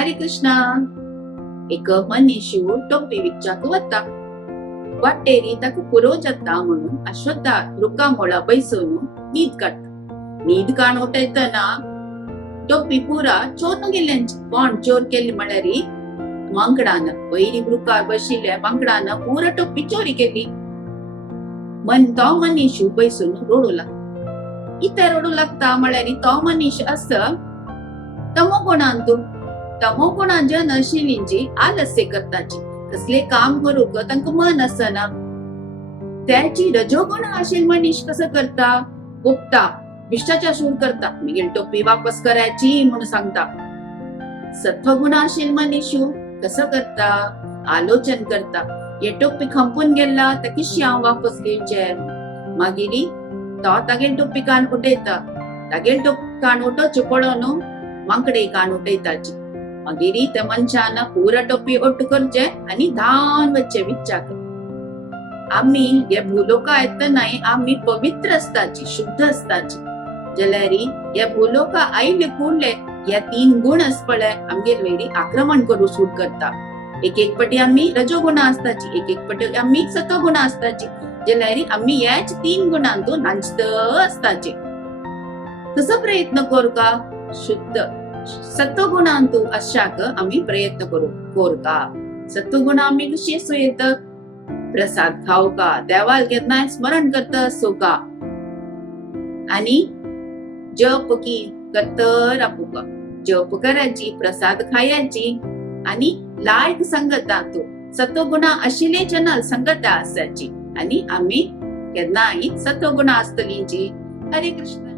हरे कृष्णा. एक मनीषु टोपी विचाक वता. वाटेरी ताका पुरो जाता म्हणून अश्वत्था रुका मोळा बैसून न्हीद काडटा. न्हीद काण उठयतना टोपी पुरा चोरून गेल्यांची. कोण चोर केली म्हळ्यार मांकडान. वैरी रुकार बशिल्ल्या मांकडान पुरा टोपी चोरी केली. तो मनीस बैसून रोडू लागता. इथे रोडू लागता म्हळ्यार तो मनीस अस तमोगुणांतू. तमोगुणां जन आशिल्लींची आलस्य करताची. कसले काम करूक तांकां मन आसना. त्याची रजोगुण आशिल्ली मनीस कसं करता, भोगता, भ्रष्टाचार सुरू करता, मागीर टोपी वापस करायची म्हणून सांगता. सत्वगुण आशिल्ली मनीस कसं करता, आलोचन करता. हे टोपी खंपून गेला तर कशी हांव वापस घेवचे. मागीर तो तागेल टोपी कान उठयता. तागेल टोपी कान उठोवचे पळोवन मांकडे कान उठयताची. मागीर त्या मनशान पुरा टोपी ओट्ट करचे आनी धांवन वचचे विचाक. आमी हे भूलोका येतना आमी पवित्र असताची, शुद्ध असताची. जाल्यार हे भूलोका आयले कुडले ह्या 3 गुण आस पळय आमगेर वेरी आक्रमण करू सूट करता. एक पटी आमी रजोगुण असताची, एक पटी आमी सत्वगुण असताची. जाल्यार आमी ह्याच 3 गुणांतून नाचत असताचे. कसो प्रयत्न करता, शुद्ध सत्वगुणांतू अशाक आमी प्रयत्न करता. सत्वगुण आमी कशी असो येत, प्रसाद खावका, देवाल केन्नाय स्मरण करता असोका आनी जप की करतर आपुका. जप करायची, प्रसाद खायची आनी लायक संगतांतू सत्वगुणा आशिल्ले जन संगता आसाची. आनी आमी केन्नाय सत्वगुणा आसतलींची. हरे कृष्ण.